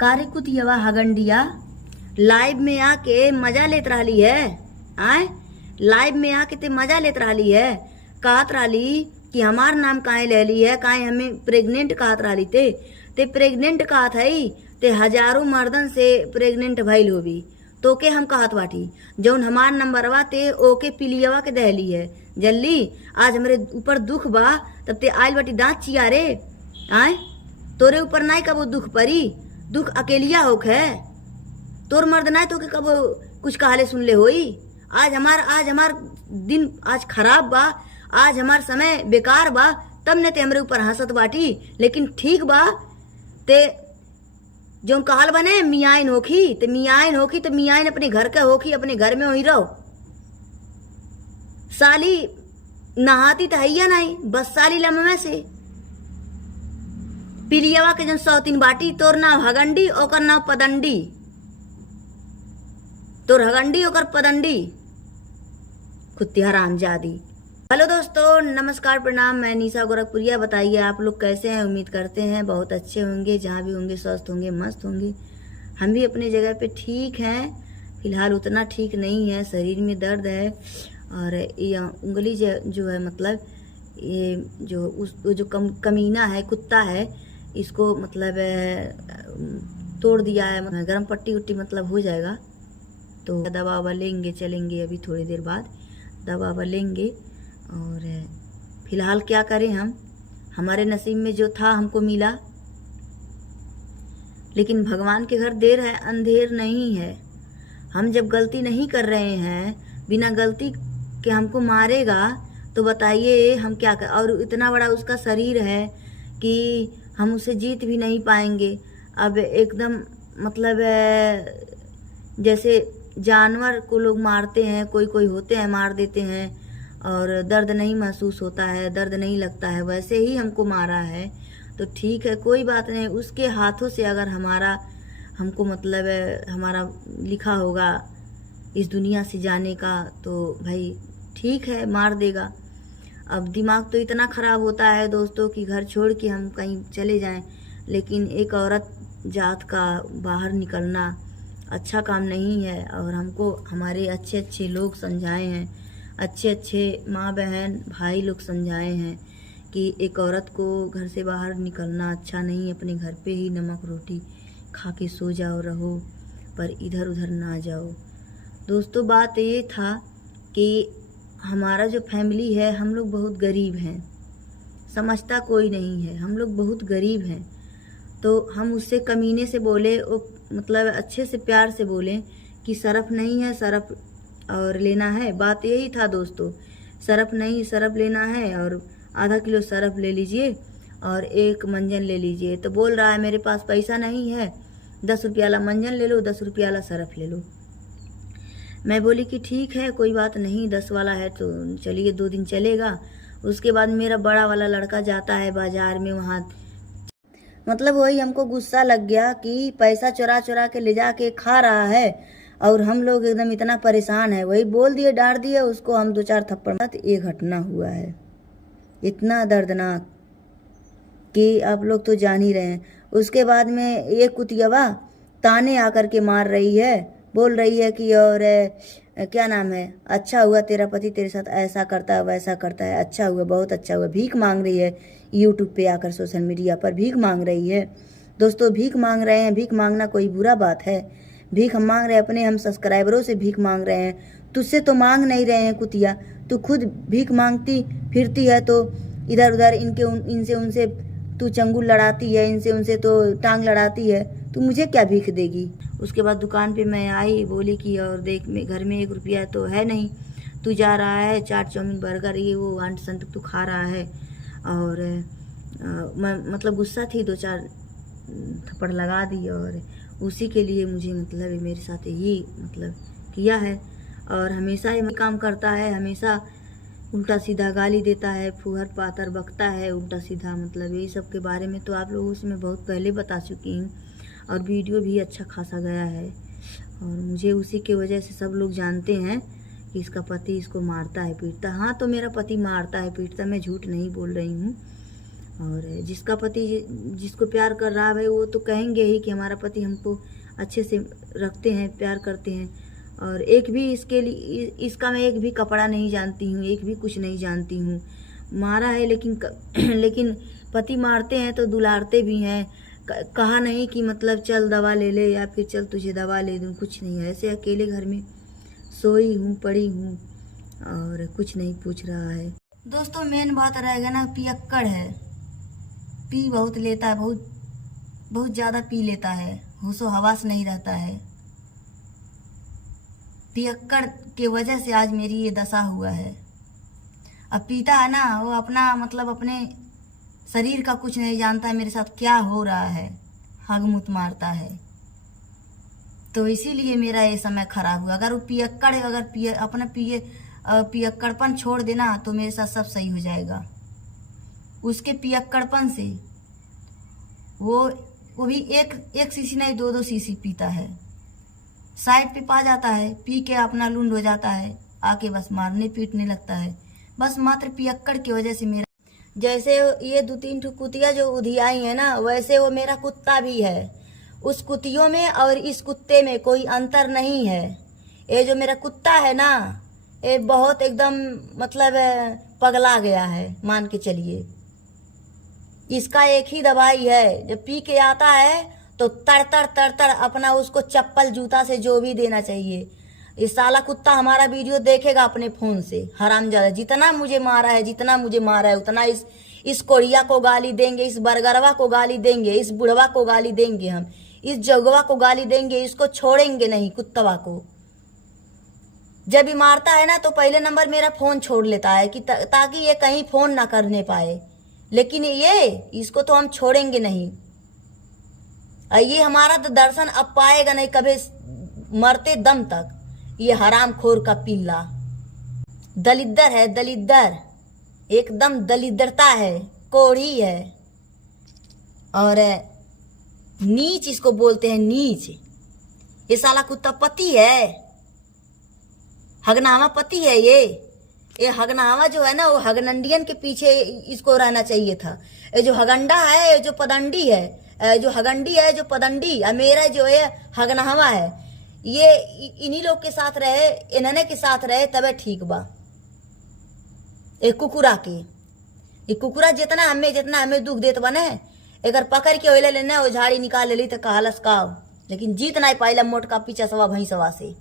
कारे कुतियवा हगंडिया लाइव में आके मजा लेत रही है। आए लाइव में आके ते मजा लेत रही है। कहत रही कि हमार नाम काहे ले ली है, काहे हमें प्रेग्नेंट कहत रही ते प्रेग्नेंट कहत है ते हजारों मर्दन से प्रेग्नेंट भइल होबी। तो के हम कहत बाटी जौन हमार नंबरवा ते ओके पिलियवा के दहली है। जल्दी आज हमरे ऊपर दुख बा तब ते आइल बाटी दांत चियारे। आए तोरे ऊपर नाई कबो दुख परी, दुख अकेलिया होख है। तोर मर्द नाई तो के कबो कुछ कहले सुनले होई। आज हमार दिन आज खराब बा, आज हमार समय बेकार बा, तब ने ते हमरे ऊपर हंसत बाटी। लेकिन ठीक बा ते जो कहल बने मियाइन होखी ते मियाइन होखी तो मियाइन अपने घर के होखी, अपने घर में वही रहो। साली नहाती तो हैया नहीं, बस साली लम्बे से पिलियवा के जन 103 बाटी। तोर नाम हगंडी ओकर नाम पदंडी, तोर हगंडी ओकर पदंडी, कुत्ती हरामजादी। हेलो दोस्तों, नमस्कार, प्रणाम। मैं निशा गोरखपुरिया। बताइए आप लोग कैसे हैं? उम्मीद करते हैं बहुत अच्छे होंगे, जहाँ भी होंगे स्वस्थ होंगे, मस्त होंगे। हम भी अपने जगह पे ठीक हैं। फिलहाल उतना ठीक नहीं है, शरीर में दर्द है और ये उंगली जो है मतलब ये जो कमीना है, कुत्ता है, इसको मतलब तोड़ दिया है। गर्म पट्टी उट्टी मतलब हो जाएगा तो दवा ववा लेंगे, चलेंगे अभी थोड़ी देर बाद दवा ववा लेंगे। और फिलहाल क्या करें हम, हमारे नसीब में जो था हमको मिला। लेकिन भगवान के घर देर है अंधेर नहीं है। हम जब गलती नहीं कर रहे हैं, बिना गलती के हमको मारेगा तो बताइए हम क्या कर। और इतना बड़ा उसका शरीर है कि हम उसे जीत भी नहीं पाएंगे। अब एकदम मतलब जैसे जानवर को लोग मारते हैं, कोई कोई होते हैं मार देते हैं और दर्द नहीं महसूस होता है, दर्द नहीं लगता है, वैसे ही हमको मारा है। तो ठीक है, कोई बात नहीं। उसके हाथों से अगर हमको मतलब हमारा लिखा होगा इस दुनिया से जाने का तो भाई ठीक है, मार देगा। अब दिमाग तो इतना ख़राब होता है दोस्तों कि घर छोड़ के हम कहीं चले जाएं, लेकिन एक औरत जात का बाहर निकलना अच्छा काम नहीं है। और हमको हमारे अच्छे अच्छे लोग समझाए हैं, अच्छे अच्छे माँ बहन भाई लोग समझाए हैं कि एक औरत को घर से बाहर निकलना अच्छा नहीं। अपने घर पे ही नमक रोटी खा के सो जाओ, रहो, पर इधर उधर ना जाओ। दोस्तों बात ये था कि हमारा जो फैमिली है, हम लोग बहुत गरीब हैं, समझता कोई नहीं है, हम लोग बहुत गरीब हैं। तो हम उससे कमीने से बोले, मतलब अच्छे से प्यार से बोले कि सरफ नहीं है, सरफ और लेना है। बात यही था दोस्तों, सरफ नहीं, सरफ लेना है और आधा किलो सरफ ले लीजिए और एक मंजन ले लीजिए। तो बोल रहा है मेरे पास पैसा नहीं है, 10 रुपये वाला मंजन ले लो, 10 रुपये वाला सरफ ले लो। मैं बोली कि ठीक है, कोई बात नहीं, 10 वाला है तो चलिए 2 दिन चलेगा। उसके बाद मेरा बड़ा वाला लड़का जाता है बाजार में, वहाँ मतलब वही हमको गुस्सा लग गया कि पैसा चुरा चुरा के ले जाके खा रहा है और हम लोग एकदम इतना परेशान है। वही बोल दिए, डांट दिए उसको हम 2-4 थप्पड़। ये घटना हुआ है इतना दर्दनाक कि आप लोग तो जान ही रहे हैं। उसके बाद में ये कुतियवा ताने आकर के मार रही है, बोल रही है कि और क्या नाम है, अच्छा हुआ तेरा पति तेरे साथ ऐसा करता है वैसा करता है, अच्छा हुआ, बहुत अच्छा हुआ। भीख मांग रही है यूट्यूब पे आकर, सोशल मीडिया पर भीख मांग रही है। दोस्तों भीख मांग रहे हैं, भीख मांगना कोई बुरा बात है? भीख हम मांग रहे हैं, अपने हम सब्सक्राइबरों से भीख मांग रहे हैं, तुझसे तो मांग नहीं रहे हैं कुतिया। तू खुद भीख मांगती फिरती है तो इधर उधर इनसे उनसे तू चंगुल लड़ाती है, इनसे उनसे तो टांग लड़ाती है, तू मुझे क्या भीख देगी? उसके बाद दुकान पे मैं आई, बोली कि और देख घर में 1 रुपया तो है नहीं, तू जा रहा है चाट चाउमीन बर्गर ये वो आंट संट तू खा रहा है। और मैं मतलब गुस्सा थी, 2-4 थप्पड़ लगा दी और उसी के लिए मुझे मतलब मेरे साथ यही मतलब किया है। और हमेशा ये काम करता है, हमेशा उल्टा सीधा गाली देता है, फुहर पातर बकता है उल्टा सीधा। मतलब यही सब के बारे में तो आप लोगों से मैं बहुत पहले बता चुकी हूँ और वीडियो भी अच्छा खासा गया है। और मुझे उसी के वजह से सब लोग जानते हैं कि इसका पति इसको मारता है पीटता। हाँ तो मेरा पति मारता है पीटता, मैं झूठ नहीं बोल रही हूँ। और जिसका पति जिसको प्यार कर रहा है भाई, वो तो कहेंगे ही कि हमारा पति हमको अच्छे से रखते हैं, प्यार करते हैं। और एक भी इसके लिए इसका मैं एक भी कपड़ा नहीं जानती हूँ, एक भी कुछ नहीं जानती हूँ। मारा है लेकिन पति मारते हैं तो दुलारते भी हैं। कहा नहीं कि मतलब चल दवा ले ले या फिर चल तुझे दवा ले दूँ, कुछ नहीं है। ऐसे अकेले घर में सोई हूँ, पड़ी हूँ और कुछ नहीं पूछ रहा है। दोस्तों मेन बात रहेगा ना, पियक्कड़ है, पी बहुत लेता है, बहुत ज़्यादा पी लेता है, होशो हवास नहीं रहता है। पियक्कड़ के वजह से आज मेरी ये दशा हुआ है। अब पीता है ना, वो अपना मतलब अपने शरीर का कुछ नहीं जानता है मेरे साथ क्या हो रहा है, हगमुत मारता है। तो इसीलिए मेरा ये समय खराब हुआ। अगर वो पियक्कड़ है, अगर अपना पियक्कड़पन छोड़ देना तो मेरे साथ सब सही हो जाएगा। उसके पियक्कड़पन से वो भी एक शीशी नहीं 2-2 शीशी पीता है। साइड पे पा जाता है, पी के अपना लुंड हो जाता है, आके बस मारने पीटने लगता है। बस मात्र पियक्कड़ की वजह से मेरा, जैसे ये 2-3 कुतिया जो उधियाई है ना, वैसे वो मेरा कुत्ता भी है। उस कुतियों में और इस कुत्ते में कोई अंतर नहीं है। ये जो मेरा कुत्ता है ना, ये बहुत एकदम मतलब पगला गया है, मान के चलिए। इसका एक ही दवाई है, जब पी के आता है तो तड़ अपना उसको चप्पल जूता से जो भी देना चाहिए। ये साला कुत्ता हमारा वीडियो देखेगा अपने फोन से, हरामजादा। जितना मुझे मारा है उतना इस कोड़िया को गाली देंगे, इस बरगरवा को गाली देंगे, इस बुढ़वा को गाली देंगे, हम इस जगवा को गाली देंगे। इसको छोड़ेंगे नहीं कुत्तवा को। जब भी मारता है ना तो पहले नंबर मेरा फोन छोड़ लेता है कि ताकि ये कहीं फोन ना करने पाए। लेकिन इसको तो हम छोड़ेंगे नहीं। ये हमारा तो दर्शन अब पाएगा नहीं कभी, मरते दम तक। ये हरामखोर का पिल्ला दलिद्दर है, दलिद्दर, एकदम दलिद्दरता है, कोढ़ी है और नीच इसको बोलते हैं, नीच। ये साला कुत्ता पति है, हगनामा पति है। ये हगनामा जो है ना, वो हगनंडियन के पीछे इसको रहना चाहिए था। ये जो हगंडा है, जो पदंडी है, जो हगंडी है, जो पदंडी, और मेरा जो है हगनामा है, ये इन्हीं लोग के साथ रहे, इन्हने के साथ रहे तबे ठीक बा। एक कुकुरा के, ये कुकुरा जितना हमें दुख देत बने, अगर पकड़ के ओले लेना, वो झाड़ी निकाल ले ली तो कहलस काव, लेकिन जीत नहीं पाइला मोटका पीछा भैंसवा से।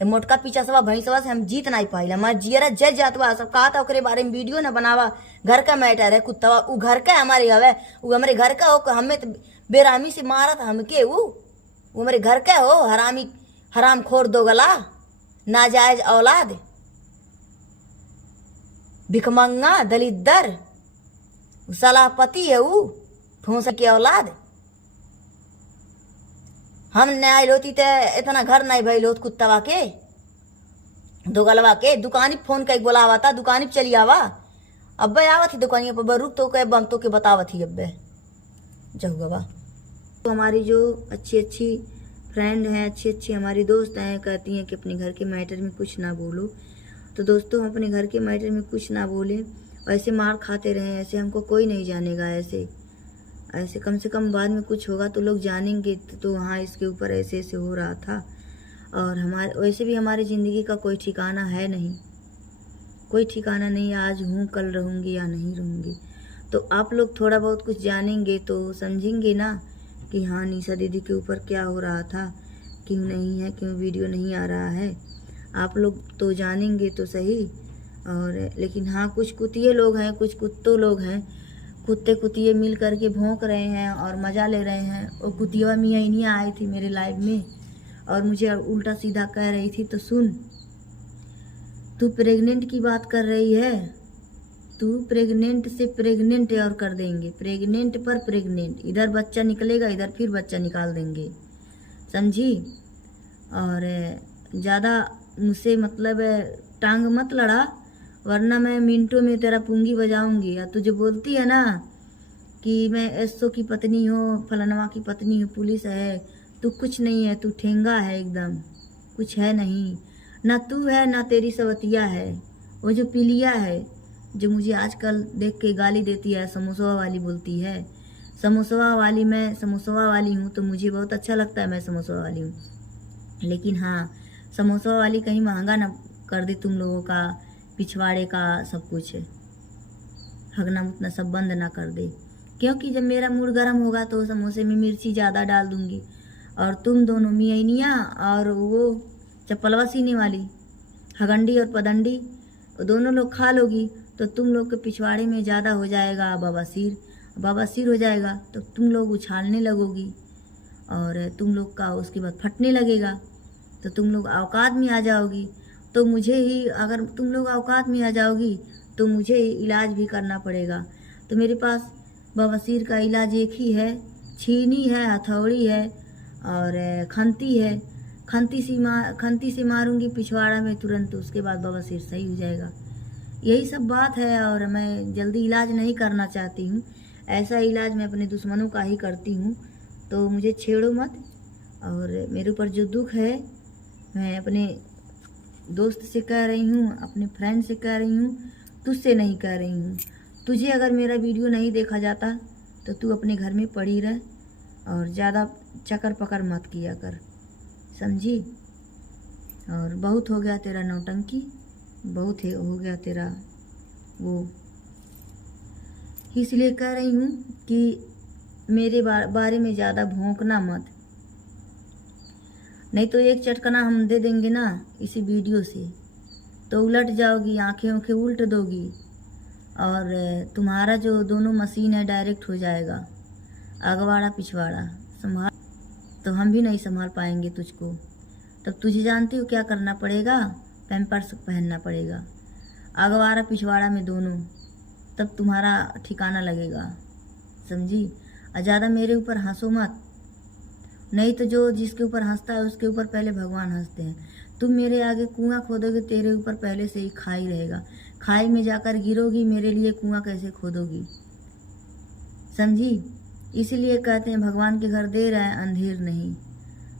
मोटका पीछा भैंसवा से हम जीत नहीं पाइला। हमारा जियरा जज जातवा सब कहा था, ओकरे बारे में वीडियो न बनावा। घर का मैटर है कुत्ता, वो घर का हमारे हवे, वो हमारे घर का हो। हमें तो बेरामी से मारा था हमके, वो हमारे घर का हो। हरामी, हराम खोर दोगला, नाजायज औलाद, भिखमंगा, दलिद्दर, सलाहपति है वो, ठोंस की औलाद। हम नहीं लोती ते इतना घर नहीं भइल होत कुत्तवा के, दोगलवा के। दुकानी फोन कई बोलावा था, दुकानी चली आवा। अब्बे आवत थी दुकानी पर, रुक तो कह बम तो के बतावत थी अब्बे जहुआ। तो हमारी जो अच्छी फ्रेंड हैं, अच्छी हमारी दोस्त हैं, कहती हैं कि अपने घर के मैटर में कुछ ना बोलो। तो दोस्तों, हम अपने घर के मैटर में कुछ ना बोलें, ऐसे मार खाते रहें, ऐसे हमको कोई नहीं जानेगा। ऐसे कम से कम बाद में कुछ होगा तो लोग जानेंगे, तो हाँ इसके ऊपर ऐसे हो रहा था। और हमारे वैसे भी हमारी ज़िंदगी का कोई ठिकाना है नहीं, कोई ठिकाना नहीं। आज हूँ, कल रहूँगी या नहीं रहूँगी। तो आप लोग थोड़ा बहुत कुछ जानेंगे तो समझेंगे ना कि हाँ निशा दीदी के ऊपर क्या हो रहा था, क्यों नहीं है, क्यों वीडियो नहीं आ रहा है। आप लोग तो जानेंगे तो सही। और लेकिन हाँ, कुछ कुतिये लोग हैं, कुछ कुत्तों लोग हैं, कुत्ते मिल करके भौंक रहे हैं और मज़ा ले रहे हैं। और कुतिया मियाँ इन्हीं आई थी मेरे लाइव में और मुझे उल्टा सीधा कह रही थी, तो सुन, तू प्रेग्नेंट की बात कर रही है, तू प्रेग्नेंट से प्रेग्नेंट और कर देंगे, प्रेग्नेंट पर प्रेग्नेंट, इधर बच्चा निकलेगा, इधर फिर बच्चा निकाल देंगे, समझी। और ज़्यादा मुझसे मतलब टांग मत लड़ा, वरना मैं मिनटों में तेरा पुंगी बजाऊंगी। या तुझे बोलती है ना कि मैं एसओ की पत्नी हूँ, फलनवा की पत्नी हूँ, पुलिस है, तू कुछ नहीं है, तू ठेंगा है, एकदम कुछ है नहीं। ना तू है ना तेरी सवतिया है, वो जो पिलिया है, जो मुझे आजकल देख के गाली देती है, समोसा वाली बोलती है। समोसा वाली, मैं समोसा वाली हूँ तो मुझे बहुत अच्छा लगता है, मैं समोसा वाली हूँ। लेकिन हाँ, समोसा वाली कहीं महंगा ना कर दे तुम लोगों का, पिछवाड़े का सब कुछ हगना मुतना सब बंद ना कर दे। क्योंकि जब मेरा मूड गर्म होगा तो समोसे में मिर्ची ज़्यादा डाल दूंगी, और तुम दोनों मियाँ और वो चप्पलवा सीने वाली हगंडी और पदंडी दोनों लोग खा लोगी तो तुम लोग के पिछवाड़े में ज़्यादा हो जाएगा बवासीर हो जाएगा, तो तुम लोग उछालने लगोगी और तुम लोग का उसके बाद फटने लगेगा, तो तुम लोग औकात में आ जाओगी। तो मुझे ही, अगर तुम लोग औकात में आ जाओगी तो मुझे ही इलाज भी करना पड़ेगा। तो मेरे पास बवासीर का इलाज एक ही है, छीनी है, हथौड़ी है और खंती है। खंती से मारूंगी पिछवाड़ा में तुरंत, उसके बाद बवासीर सही हो जाएगा। यही सब बात है, और मैं जल्दी इलाज नहीं करना चाहती हूँ। ऐसा इलाज मैं अपने दुश्मनों का ही करती हूँ, तो मुझे छेड़ो मत। और मेरे ऊपर जो दुख है मैं अपने दोस्त से कह रही हूँ, अपने फ्रेंड से कह रही हूँ, तुझसे नहीं कह रही हूँ। तुझे अगर मेरा वीडियो नहीं देखा जाता तो तू अपने घर में पड़ी रह और ज़्यादा चक्कर पकड़ मत किया कर, समझी। और बहुत हो गया तेरा नौटंकी, बहुत हो गया तेरा वो। इसलिए कह रही हूँ कि मेरे बारे में ज़्यादा भौंकना मत, नहीं तो एक चटकना हम दे देंगे ना इसी वीडियो से तो उलट जाओगी, आंखें उल्ट दोगी, और तुम्हारा जो दोनों मशीन है डायरेक्ट हो जाएगा, अगवाड़ा पिछवाड़ा संभाल, तो हम भी नहीं संभाल पाएंगे तुझको। तब तुझे जानती हो क्या करना पड़ेगा, पैम्पर्स पहनना पड़ेगा, अगवाड़ा पिछवाड़ा में दोनों, तब तुम्हारा ठिकाना लगेगा, समझी। और ज़्यादा मेरे ऊपर हंसो मत, नहीं तो जो जिसके ऊपर हंसता है उसके ऊपर पहले भगवान हंसते हैं। तुम मेरे आगे कुआं खोदोगे, तेरे ऊपर पहले से ही खाई रहेगा, खाई में जाकर गिरोगी, मेरे लिए कुआं कैसे खोदोगी, समझी। इसीलिए कहते हैं भगवान के घर देर है अंधेर नहीं,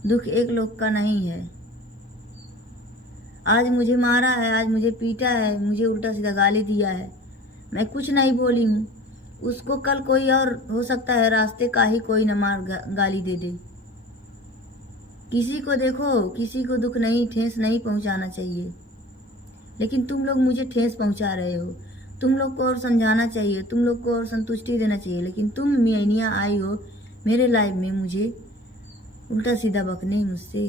दुख एक लोग का नहीं है। आज मुझे मारा है, आज मुझे पीटा है, मुझे उल्टा सीधा गाली दिया है, मैं कुछ नहीं बोली हूँ, उसको कल कोई और हो सकता है रास्ते का ही कोई न मार गाली दे दे। किसी को देखो, किसी को दुख नहीं, ठेस नहीं पहुंचाना चाहिए, लेकिन तुम लोग मुझे ठेस पहुंचा रहे हो। तुम लोग को और समझाना चाहिए, तुम लोग को और संतुष्टि देना चाहिए, लेकिन तुम मियाँ आई हो मेरे लाइफ में मुझे उल्टा सीधा बकने मुझसे।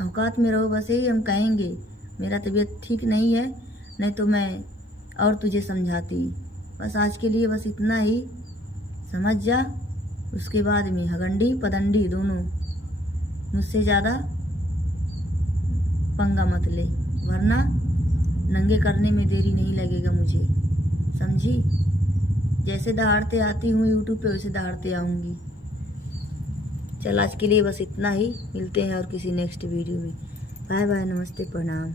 औकात में रहो, बस यही हम कहेंगे। मेरा तबीयत ठीक नहीं है, नहीं तो मैं और तुझे समझाती। बस आज के लिए बस इतना ही, समझ जा। उसके बाद में हगंडी पदंडी दोनों, मुझसे ज़्यादा पंगा मत ले, वरना नंगे करने में देरी नहीं लगेगा मुझे, समझी। जैसे दहाड़ते आती हूँ यूट्यूब पे वैसे दहाड़ते आऊँगी। चल आज के लिए बस इतना ही, मिलते हैं और किसी नेक्स्ट वीडियो में। बाय बाय, नमस्ते, प्रणाम।